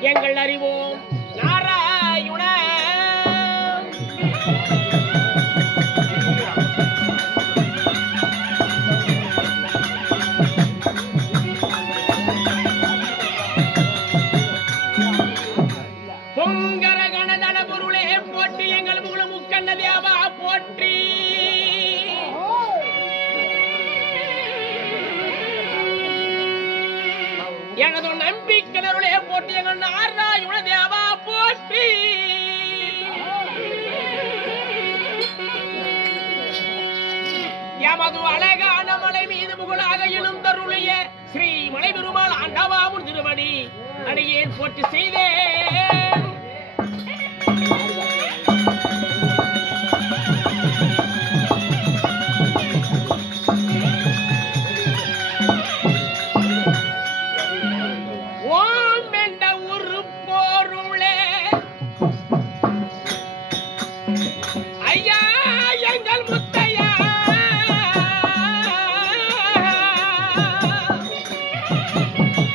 எங்கள் அறிவோம். நாராயண. பொங்கர கணதன பொருளே போற்றி எங்கள் முழு முக்கண்ண போற்றி. எனது நம்பிக்கையருளே போற்றி எங்கள் நாராயண தேவா போற்றி. எமது அழகான மலை மீது புகழாக எழுந்தருளிய ஸ்ரீ மலை பெருமாள் ஆண்டவாவும் திருவடி அடியேன் போட்டி செய்தேன். Boom, boom, boom.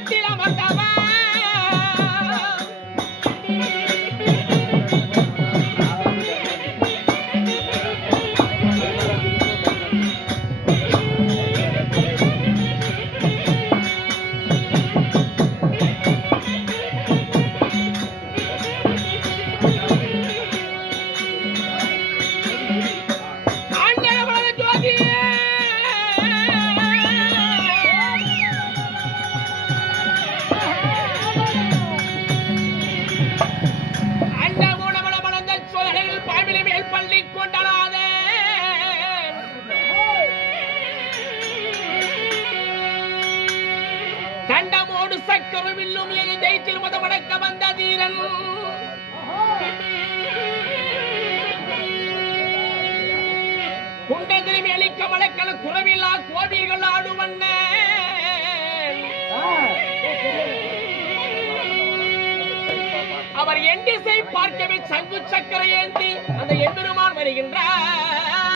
அந்த ஜலத்தில் சோலையில் பள்ளி கொண்டலாதே தண்டமோடு சக்கரவில்லும் எய்தை திருமத வடக்க வந்த தீரன். குண்டதிரி மேலிக்க வழக்கல குறவில்லா கோவில்கள் ஆடுவண்ண. அவர் எண்டிசை பார்க்கவே சங்கு சக்கரை ஏந்தி அந்த எம்பெருமான் வருகின்றார்.